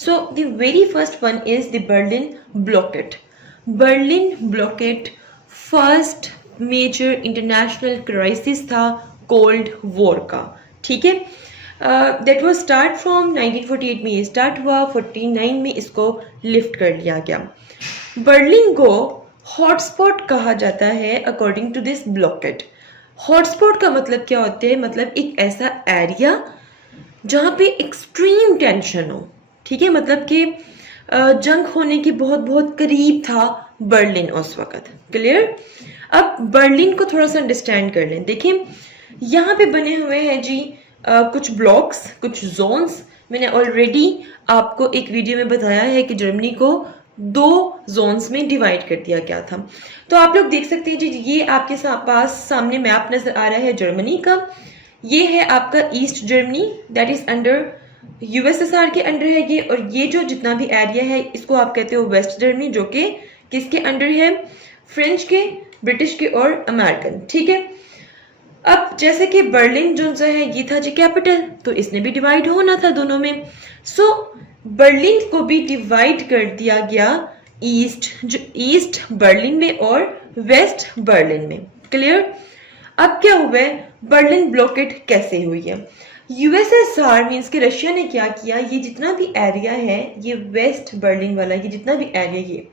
So the very first one is the Berlin blockade. Berlin blockade first major international crisis था cold war का, ठीक है। That was start from 1948 में ये start हुआ, 49 में इसको लिफ्ट कर लिया गया। बर्लिन को हॉटस्पॉट कहा जाता है according to this blockade. Hotspot का मतलब क्या होता है, मतलब एक ऐसा एरिया जहाँ पे एक्सट्रीम टेंशन हो, ठीक है, मतलब कि जंग होने के बहुत बहुत करीब था बर्लिन उस वक्त। क्लियर। अब बर्लिन को थोड़ा सा अंडरस्टैंड कर लें। देखिए यहाँ पे बने हुए हैं जी कुछ ब्लॉक्स, कुछ जोन्स। मैंने ऑलरेडी आपको एक वीडियो में बताया है कि जर्मनी को 2 जोन्स में डिवाइड कर दिया गया था। तो आप लोग देख सकते हैं जी, ये आपके पास सामने मैप नजर आ रहा है जर्मनी का। ये है आपका east Germany, that is under USSR के अंडर है ये, और ये जो जितना भी एरिया है इसको आप कहते हो वेस्ट जर्मनी, जो कि किसके अंडर है, फ्रेंच के, ब्रिटिश के और अमेरिकन, ठीक है। अब जैसे कि बर्लिन जो है ये था जी कैपिटल, तो इसने भी डिवाइड होना था दोनों में। सो बर्लिन को भी डिवाइड कर दिया गया ईस्ट बर्लिन में और वेस्ट बर्लिन में। क्लियर। अब क्या हुआ है, बर्लिन ब्लॉकेड कैसे हुई है। यूएसएसआर मीन्स के रशिया ने क्या किया, ये जितना भी एरिया है, ये वेस्ट बर्लिन वाला, ये जितना भी एरिया ये,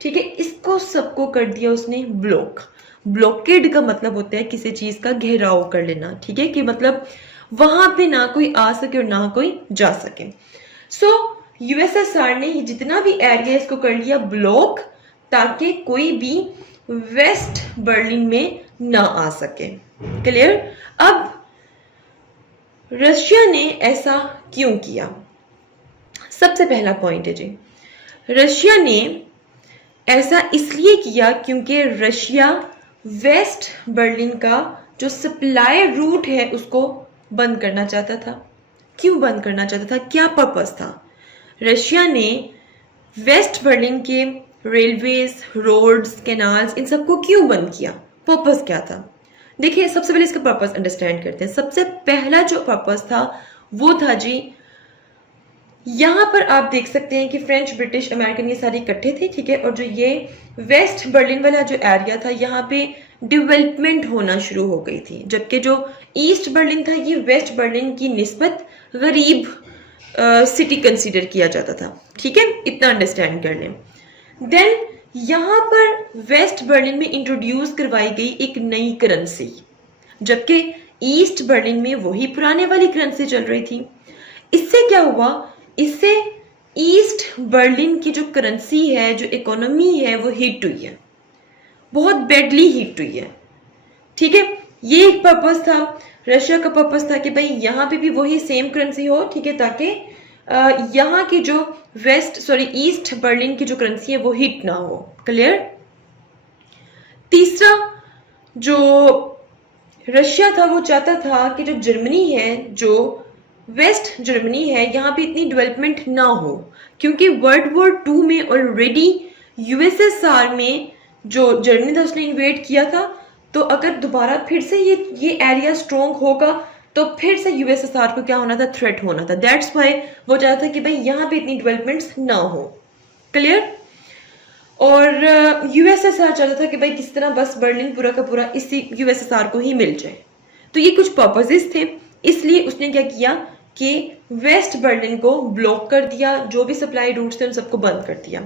ठीक है, इसको सबको कर दिया उसने ब्लॉक। ब्लॉकेड का मतलब होता है किसी चीज का घेराव कर लेना, ठीक है, कि मतलब वहां पे ना कोई आ सके और ना कोई जा सके। सो यूएसएसआर ने ये जितना भी एरिया इसको कर लिया ब्लॉक, ताकि कोई भी वेस्ट बर्लिन में ना आ सके। क्लियर। अब रशिया ने ऐसा क्यों किया, सबसे पहला पॉइंट है जी, रशिया ने ऐसा इसलिए किया क्योंकि रशिया वेस्ट बर्लिन का जो सप्लाई रूट है उसको बंद करना चाहता था। क्यों बंद करना चाहता था, क्या पर्पस था। रशिया ने वेस्ट बर्लिन के रेलवेज, रोड्स, कैनाल्स, इन सबको क्यों बंद किया, पर्पस क्या था। देखिए सबसे पहले इसका पर्पस अंडरस्टैंड करते हैं। सबसे पहला जो पर्पस था वो था जी, यहां पर आप देख सकते हैं कि फ्रेंच, ब्रिटिश, अमेरिकन ये सारे इकट्ठे थे, ठीक है, और जो ये वेस्ट बर्लिन वाला जो एरिया था यहाँ पे डेवलपमेंट होना शुरू हो गई थी, जबकि जो ईस्ट बर्लिन था ये वेस्ट बर्लिन की निस्बत गरीब सिटी कंसीडर किया जाता था, ठीक है, इतना अंडरस्टैंड कर लें। देन यहाँ पर वेस्ट बर्लिन में इंट्रोड्यूस करवाई गई एक नई करेंसी, जबकि ईस्ट बर्लिन में वही पुराने वाली करेंसी चल रही थी। इससे क्या हुआ, इससे ईस्ट बर्लिन की जो करेंसी है, जो इकोनॉमी है, वो हिट हुई है, बहुत बैडली हिट हुई है, ठीक है। ये एक पर्पस था, रशिया का पर्पस था कि भाई यहाँ पे भी वही सेम करेंसी हो, ठीक है, ताकि यहाँ की जो ईस्ट बर्लिन की जो करेंसी है वो हिट ना हो। क्लियर। तीसरा जो रशिया था वो चाहता था कि जो जर्मनी है, जो वेस्ट जर्मनी है, यहाँ पे इतनी डेवलपमेंट ना हो, क्योंकि वर्ल्ड वॉर 2 में ऑलरेडी यूएसएसआर में जो जर्मनी था उसने इन्वेड किया था, तो अगर दोबारा फिर से ये एरिया स्ट्रॉन्ग होगा तो फिर से यूएसएसआर को क्या होना था, थ्रेट होना था। दैट्स वाई वो चाहता था कि भाई यहाँ पे इतनी डेवलपमेंट्स ना हो। क्लियर। और यूएसएसआर चाहता था कि भाई किस तरह बस बर्लिन पूरा का पूरा इसी यूएसएसआर को ही मिल जाए। तो ये कुछ पर्पसेस थे, इसलिए उसने क्या किया कि वेस्ट बर्लिन को ब्लॉक कर दिया, जो भी सप्लाई रूट्स थे उन सबको बंद कर दिया।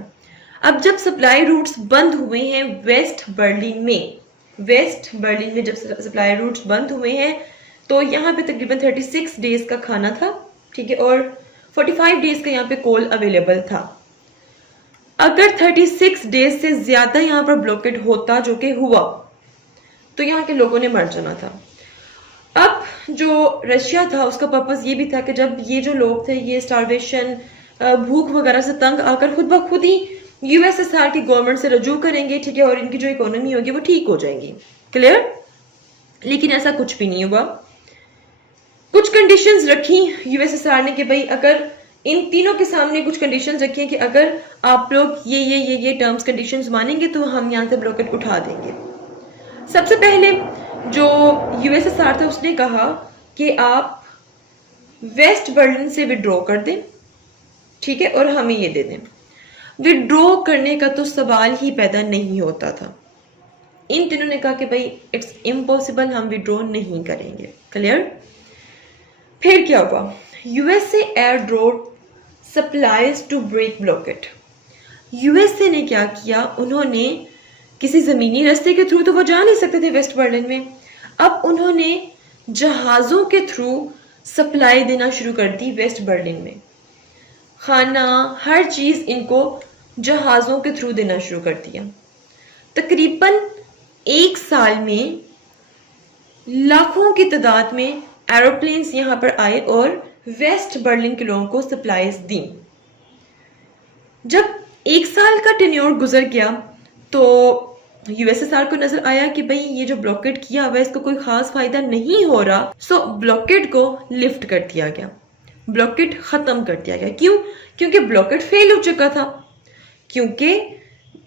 अब जब सप्लाई रूट्स बंद हुए हैं वेस्ट बर्लिन में जब सप्लाई रूट्स बंद हुए हैं, तो यहाँ पे तकरीबन 36 डेज का खाना था, ठीक है, और 45 डेज का यहाँ पे कोल अवेलेबल था। अगर 36 डेज से ज्यादा यहाँ पर ब्लॉकेड होता, जो कि हुआ, तो यहाँ के लोगों ने मर जाना था। अब जो रशिया था उसका पर्पस ये भी था कि जब ये जो लोग थे ये स्टारवेशन, भूख वगैरह से तंग आकर खुद ब खुद ही यूएसएसआर की गवर्नमेंट से रजू करेंगे, ठीक है, और इनकी जो इकोनॉमी होगी वो ठीक हो जाएगी। क्लियर। लेकिन ऐसा कुछ भी नहीं हुआ। कुछ कंडीशंस रखी यूएसएसआर ने कि भाई अगर इन तीनों के सामने कुछ कंडीशंस रखी कि अगर आप लोग ये टर्म्स कंडीशंस मानेंगे तो हम यहाँ से ब्लॉकेट उठा देंगे। सबसे पहले जो यूएसएसआर था उसने कहा कि आप वेस्ट बर्लिन से विड्रॉ कर दें, ठीक है, और हमें ये दे दें। विड्रॉ करने का तो सवाल ही पैदा नहीं होता था। इन तीनों ने कहा कि भाई इट्स इम्पॉसिबल, हम विड्रॉ नहीं करेंगे। क्लियर? फिर क्या हुआ? USA air drop supplies to break blockade. USA ने क्या किया, उन्होंने किसी जमीनी रास्ते के थ्रू तो वो जा नहीं सकते थे वेस्ट बर्लिन में, अब उन्होंने जहाज़ों के थ्रू सप्लाई देना शुरू कर दी वेस्ट बर्लिन में। खाना, हर चीज़ इनको जहाज़ों के थ्रू देना शुरू कर दिया। तकरीबन 1 साल में लाखों की तादाद में एरोप्लेन्स यहाँ पर आए और वेस्ट बर्लिन के लोगों को सप्लाईज दी। जब 1 साल का टेन्योर गुजर गया तो यूएसएसआर को नजर आया कि भाई ये जो ब्लॉकेट किया हुआ है इसको कोई खास फायदा नहीं हो रहा, सो ब्लॉकेट को लिफ्ट कर दिया गया, ब्लॉकेट खत्म कर दिया गया। क्यों? क्योंकि ब्लॉकेट फेल हो चुका था, क्योंकि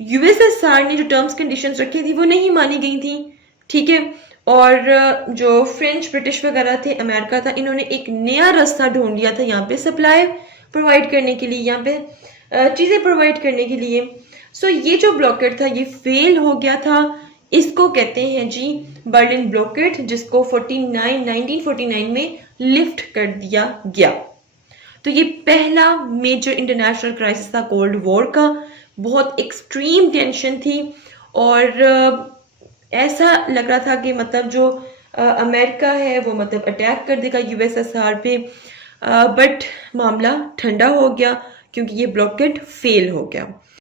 यूएसएसआर ने जो टर्म्स कंडीशंस रखी थी वो नहीं मानी गई थी। ठीक है, और जो फ्रेंच, ब्रिटिश वगैरह थे, अमेरिका था, इन्होंने एक नया रास्ता ढूंढ लिया था यहाँ पे सप्लाई प्रोवाइड करने के लिए, यहाँ पे चीज़ें प्रोवाइड करने के लिए। सो ये जो ब्लॉकेट था ये फेल हो गया था। इसको कहते हैं जी बर्लिन ब्लॉकेट, जिसको 1949 में लिफ्ट कर दिया गया। तो ये पहला मेजर इंटरनेशनल क्राइसिस था कोल्ड वॉर का। बहुत एक्सट्रीम टेंशन थी और ऐसा लग रहा था कि मतलब जो अमेरिका है वो मतलब अटैक कर देगा यूएसएसआर पे, बट मामला ठंडा हो गया क्योंकि ये ब्लॉकेट फेल हो गया।